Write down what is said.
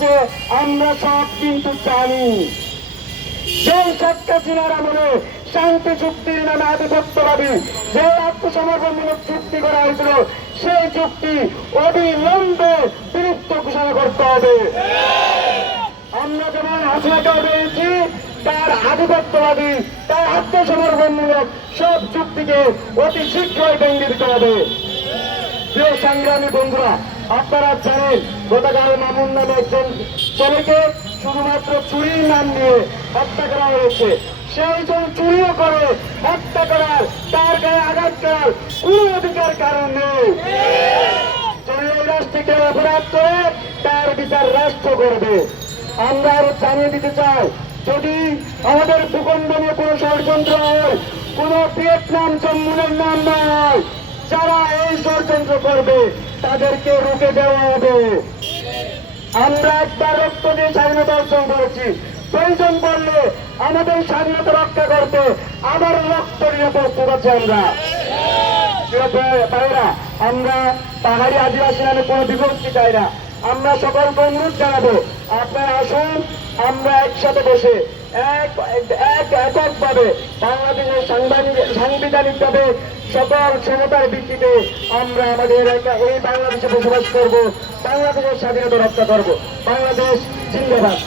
হচ্ছে আমরা সব কিন্তু জানি যে শেখ হাসিনার আমলে শান্তি চুক্তির নামে আধিপত্যবাদী যে আত্মসমর্পণমূলক চুক্তি করা হয়েছিল সেই চুক্তি অবিলম্বে বিলুপ্ত ঘোষণা করতে হবে। আমরা যেমন হাসিনাকে পেয়েছি তার আধিপত্যবাদী তার আত্মসমর্পণমূলক সব চুক্তিকে অতি শীঘ্রই ভেঙে দিতে হবে। প্রিয় সংগ্রামী বন্ধুরা, আপনারা জানেন গতকাল মামুন নামে একজন ছেলেকে শুধুমাত্র চুরির নাম দিয়ে হত্যা করা হয়েছে। সেই জন চুরিও করে হত্যা করার তার গায়ে আঘাত করার কোন অধিকার কারণ নেই। যদি এই রাষ্ট্রকে অপরাধ করে তার বিচার রাষ্ট্র করবে। আমরা আরো জানিয়ে দিতে চাই, যদি আমাদের ভূখণ্ড নিয়ে কোনো ষড়যন্ত্র হয়, কোন ভিয়েতনাম জম্মুনের নাম নয়, যারা এই ষড়যন্ত্র করবে তাদেরকে রুখে দেওয়া হবে। আমরা একবার রক্ত দিয়ে স্বাধীনতা অর্জন করেছি, প্রয়োজন পড়লে আমাদের স্বাধীনতা রক্ষা করতে আবার রক্ত দিয়ে প্রস্তুত আছি। আমরা আমরা পাহাড়ি আদিবাসী নামে কোনো বিভক্তি চাই না। আমরা সকলকে অনুরোধ জানাবো, আপনারা আসুন, আমরা একসাথে বসে এককভাবে বাংলাদেশের সাংবিধানিকভাবে সকল সমতার ভিত্তিতে আমরা আমাদের এই বাংলাদেশে বসবাস করব, বাংলাদেশের স্বাধীনতা রক্ষা করব। বাংলাদেশ জিন্দাবাদ।